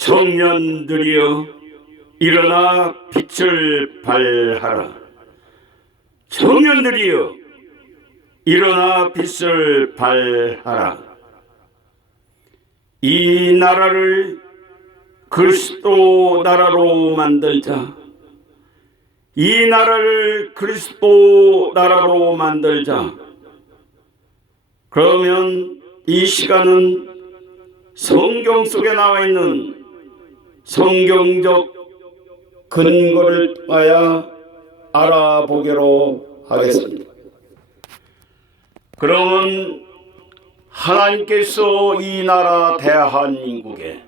청년들이여 일어나 빛을 발하라. 청년들이여 일어나 빛을 발하라. 이 나라를 그리스도 나라로 만들자. 이 나라를 그리스도 나라로 만들자. 그러면 이 시간은 성경 속에 나와 있는 성경적 근거를 통하여 알아보기로 하겠습니다. 그러면 하나님께서 이 나라 대한민국에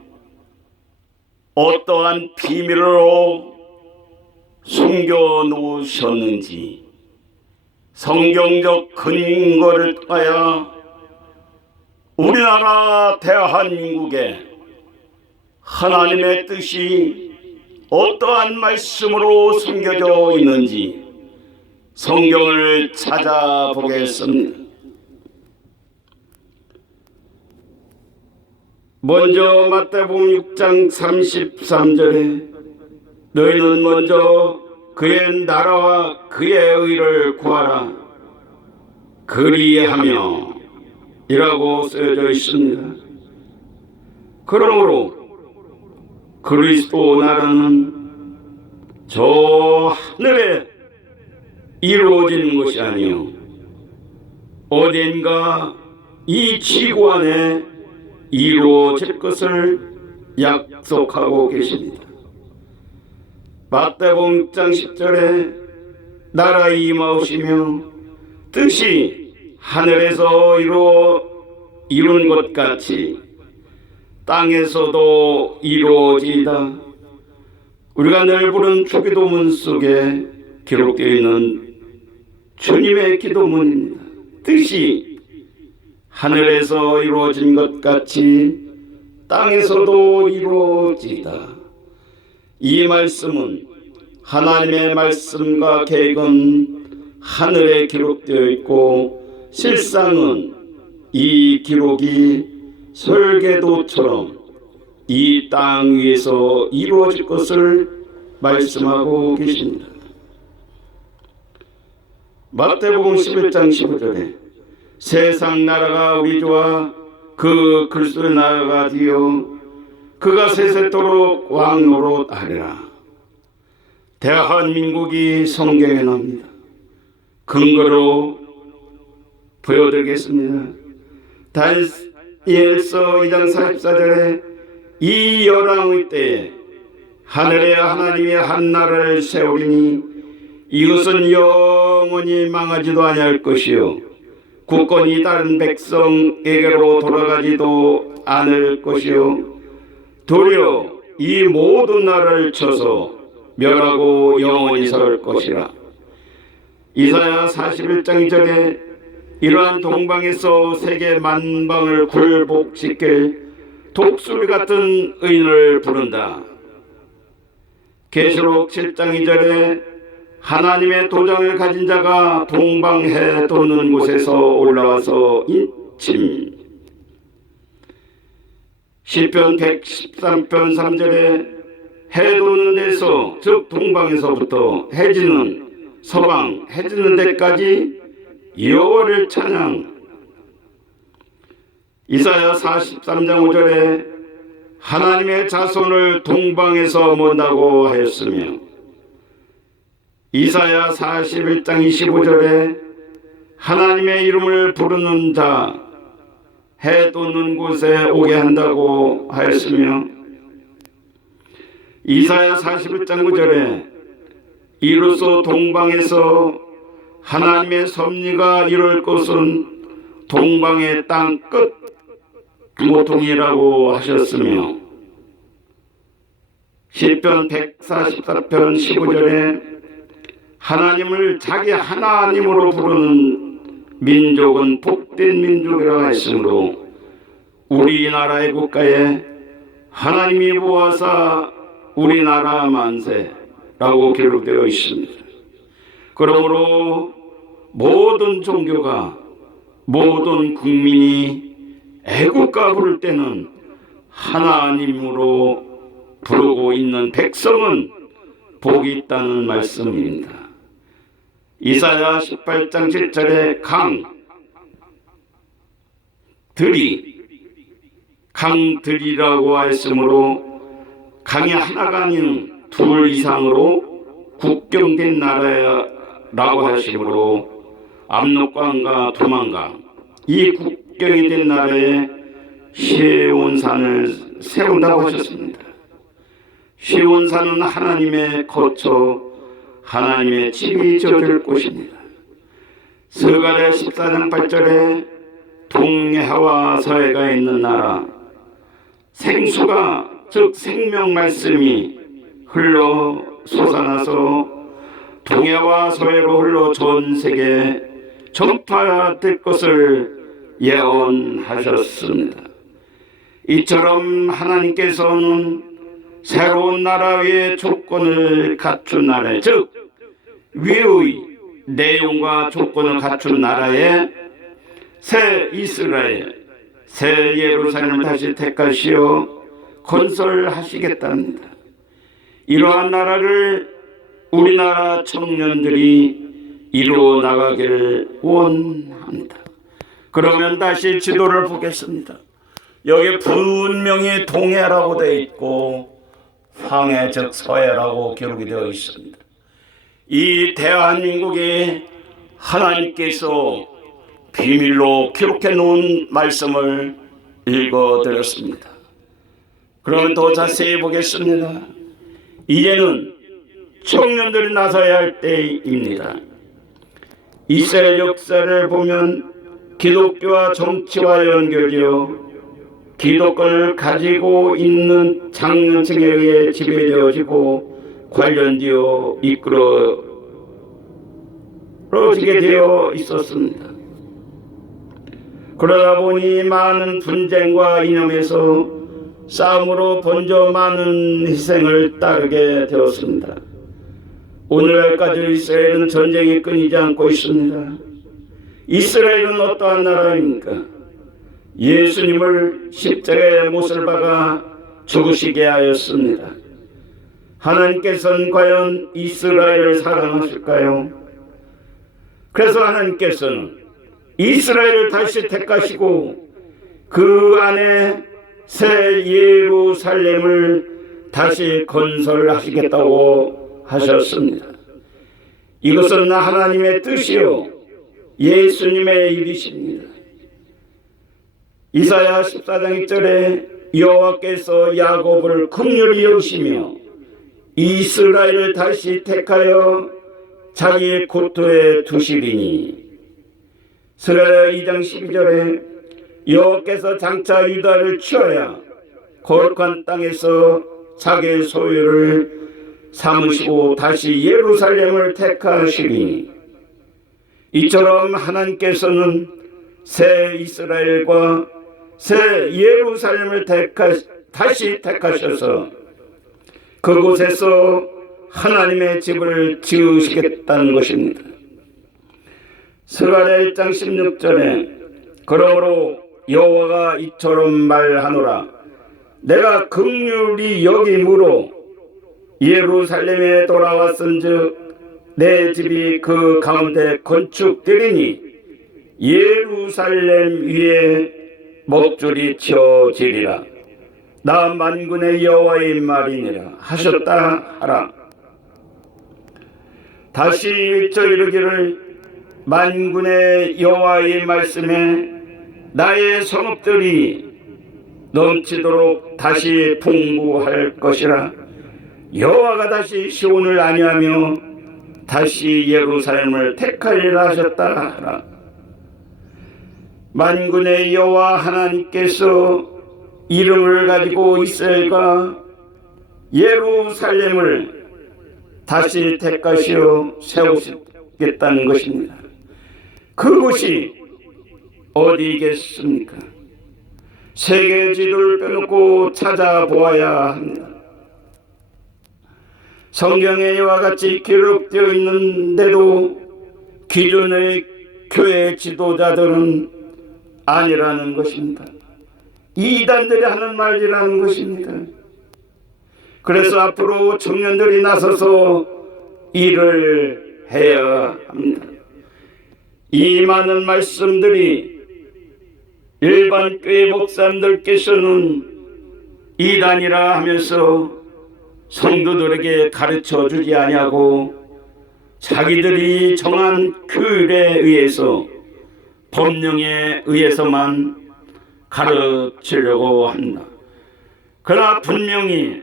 어떠한 비밀로 숨겨 놓으셨는지 성경적 근거를 통하여 우리나라 대한민국에 하나님의 뜻이 어떠한 말씀으로 숨겨져 있는지 성경을 찾아보겠습니다. 먼저 마태복음 6장 33절에 너희는 먼저 그의 나라와 그의 의를 구하라 그리하며 이라고 쓰여져 있습니다. 그러므로 그리스도 나라는 저 하늘에 이루어지는 것이 아니요 어딘가 이 지구 안에 이루어질 것을 약속하고 계십니다. 마태복음 6장 10절에 나라 임하시며 뜻이 하늘에서 이룬 것 같이 땅에서도 이루어지이다. 우리가 늘 부른 주기도문 속에 기록되어 있는 주님의 기도문입니다. 뜻이 하늘에서 이루어진 것 같이 땅에서도 이루어지이다. 이 말씀은 하나님의 말씀과 계획은 하늘에 기록되어 있고 실상은 이 기록이 설계도처럼 이 땅 위에서 이루어질 것을 말씀하고 계십니다. 마태복음 11장 15절에 세상 나라가 우리 주와 그 그리스도의 나라가 되어 그가 세세토록 왕노릇하리라. 대한민국이 성경에 나옵니다. 근거로 보여드리겠습니다. 다니엘서 2장 44절에 이 열왕의 때에 하늘에 하나님이 한 나라를 세우리니 이것은 영원히 망하지도 아니할 것이요 국권이 다른 백성에게로 돌아가지도 않을 것이요 도리어 이 모든 나라를 쳐서 멸하고 영원히 설 것이라. 이사야 41장 2절에 이러한 동방에서 세계 만방을 굴복시킬 독수리 같은 의인을 부른다. 계시록 7장 2절에 하나님의 도장을 가진 자가 동방해 도는 곳에서 올라와서 인침. 시편 113편 3절에 해 도는 데서 즉 동방에서부터 해지는 서방 해지는 데까지 여호와를 찬양. 이사야 43장 5절에 하나님의 자손을 동방에서 mon다고 하였으며 이사야 41장 25절에 하나님의 이름을 부르는 자 해 돋는 곳에 오게 한다고 하였으며 이사야 41장 9절에 이로써 동방에서 하나님의 섭리가 이룰 것은 동방의 땅 끝 모퉁이라고 하셨으며 시편 144편 15절에 하나님을 자기 하나님으로 부르는 민족은 복된 민족이라고 했으므로 우리나라의 국가에 하나님이 보아사 우리나라 만세라고 기록되어 있습니다. 그러므로 모든 종교가 모든 국민이 애국가 부를 때는 하나님으로 부르고 있는 백성은 복이 있다는 말씀입니다. 이사야 18장 7절에 강들이라고 하였으므로 강이 하나가 아닌 둘 이상으로 국경된 나라라고 하시므로 압록강과 도만강, 이 국경이 된 나라에 시온산을 세운다고 하셨습니다. 시온산은 하나님의 거처, 하나님의 집이 지어질 곳입니다. 스가랴 14장 8절에 동해와 서해가 있는 나라, 생수가 즉 생명 말씀이 흘러 솟아나서 동해와 서해로 흘러 전 세계에 전파될 것을 예언하셨습니다. 이처럼 하나님께서는 새로운 나라 위에 조건을 갖춘 나라에, 즉 위의 내용과 조건을 갖춘 나라에 새 이스라엘, 새 예루살렘을 다시 택하시어 건설하시겠답니다. 이러한 나라를 우리나라 청년들이 이루어 나가기를 원합니다. 그러면 다시 지도를 보겠습니다. 여기 분명히 동해라고 되어 있고 황해 즉 서해라고 기록이 되어 있습니다. 이 대한민국이 하나님께서 비밀로 기록해 놓은 말씀을 읽어드렸습니다. 그러면 더 자세히 보겠습니다. 이제는 청년들이 나서야 할 때입니다. 이스라엘 역사를 보면 기독교와 정치와 연결되어 기독교를 가지고 있는 장년층에 의해 지배되어지고 관련되어 이끌어지게 되어 있었습니다. 그러다 보니 많은 분쟁과 이념에서 싸움으로 번져 많은 희생을 따르게 되었습니다. 오늘날까지 이스라엘은 전쟁이 끊이지 않고 있습니다. 이스라엘은 어떠한 나라입니까? 예수님을 십자가에 못을 박아 죽으시게 하였습니다. 하나님께서는 과연 이스라엘을 사랑하실까요? 그래서 하나님께서는 이스라엘을 다시 택하시고 그 안에 새 예루살렘을 다시 건설하시겠다고 하셨습니다. 이것은 하나님의 뜻이요 예수님의 일이십니다. 이사야 14장 1절에 여호와께서 야곱을 긍휼히 여기시며 이스라엘을 다시 택하여 자기의 고토에 두시리니, 스가랴 2장 12절에 여호와께서 장차 유다를 취하여 거룩한 땅에서 자기의 소유를 삼으시고 다시 예루살렘을 택하시리니, 이처럼 하나님께서는 새 이스라엘과 새 예루살렘을 다시 택하셔서 그곳에서 하나님의 집을 지으시겠다는 것입니다. 스가랴 1장 16절에 그러므로 여호와가 이처럼 말하노라, 내가 긍휼히 여김으로 예루살렘에 돌아왔은즉 내 집이 그 가운데 건축되리니 예루살렘 위에 목줄이 치어지리라. 나 만군의 여호와의 말이니라 하셨다 하라. 다시 외쳐 이르기를, 만군의 여호와의 말씀에 나의 성읍들이 넘치도록 다시 풍부할 것이라. 여호와가 다시 시온을 안위하며 다시 예루살렘을 택하리라 하셨다 하라. 만군의 여호와 하나님께서 이름을 가지고 이스라엘과 예루살렘을 다시 택하시어 세우시겠다는 것입니다. 그곳이 어디겠습니까? 세계 지도를 빼놓고 찾아보아야 합니다. 성경에 이와 같이 기록되어 있는데도 기존의 교회 지도자들은 아니라는 것입니다. 이단들이 하는 말이라는 것입니다. 그래서 앞으로 청년들이 나서서 일을 해야 합니다. 이 많은 말씀들이 일반 교회 목사님들께서는 이단이라 하면서 성도들에게 가르쳐 주지 아니하고 자기들이 정한 규율에 의해서 법령에 의해서만 가르치려고 한다. 그러나 분명히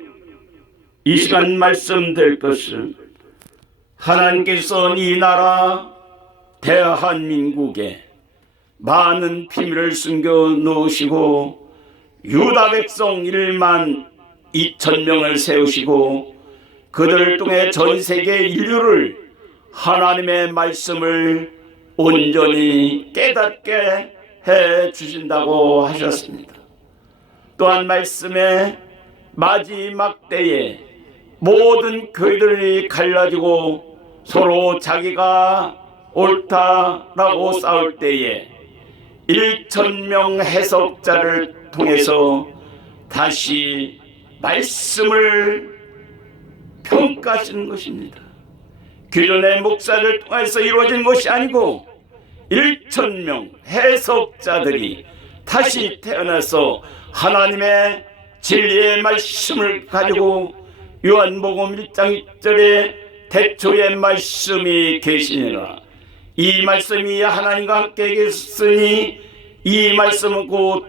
이 시간 말씀드릴 것은 하나님께서 이 나라 대한민국에 많은 비밀을 숨겨 놓으시고 유다 백성 1만 2천 명을 세우시고 그들을 통해 전 세계 인류를 하나님의 말씀을 온전히 깨닫게 해 주신다고 하셨습니다. 또한 말씀의 마지막 때에 모든 교회들이 갈라지고 서로 자기가 옳다라고 싸울 때에 1,000명 해석자를 통해서 다시 말씀을 평가하시는 것입니다. 기존의 목사를 통해서 이루어진 것이 아니고 1,000명 해석자들이 다시 태어나서 하나님의 진리의 말씀을 가지고 요한복음 1장 1절에 태초에 말씀이 계시니라. 이 말씀이 하나님과 함께 계셨으니 이 말씀은 곧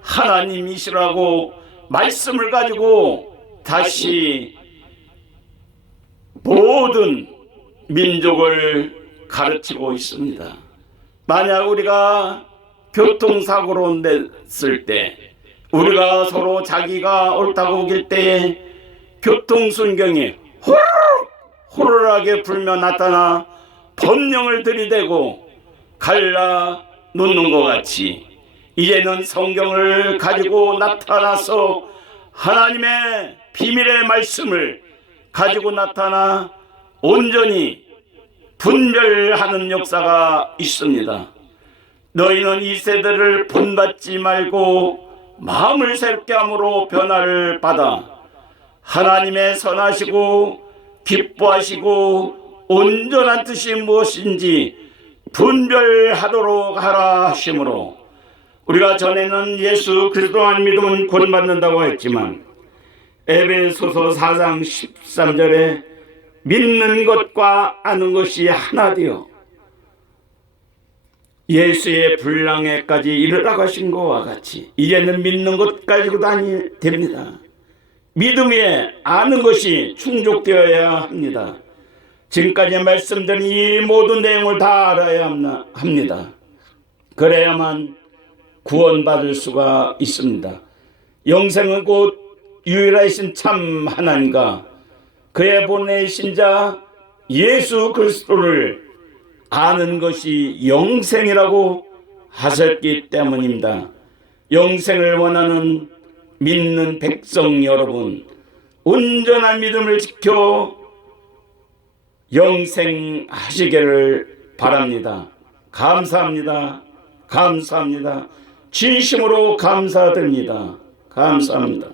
하나님이시라고 말씀을 가지고 다시 모든 민족을 가르치고 있습니다. 만약 우리가 교통사고로 냈을 때 우리가 서로 자기가 옳다고 우길 때에 교통순경이 호루라기에 불며 나타나 법령을 들이대고 갈라 놓는 것 같이 이제는 성경을 가지고 나타나서 하나님의 비밀의 말씀을 가지고 나타나 온전히 분별하는 역사가 있습니다. 너희는 이 세대를 본받지 말고 마음을 새롭게 함으로 변화를 받아 하나님의 선하시고 기뻐하시고 온전한 뜻이 무엇인지 분별하도록 하라 하심으로 우리가 전에는 예수 그리스도만 믿으면 구원받는다고 했지만 에베소서 4장 13절에 믿는 것과 아는 것이 하나 되어 예수의 분량에까지 이르러 가신 것과 같이 이제는 믿는 것 가지고도 아니 됩니다. 믿음에 아는 것이 충족되어야 합니다. 지금까지 말씀드린 이 모든 내용을 다 알아야 합니다. 그래야만 구원받을 수가 있습니다. 영생은 곧 유일하신 참 하나님과 그의 보내신 자 예수 그리스도를 아는 것이 영생이라고 하셨기 때문입니다. 영생을 원하는 믿는 백성 여러분, 온전한 믿음을 지켜 영생하시기를 바랍니다. 감사합니다. 감사합니다. 진심으로 감사드립니다. 감사합니다.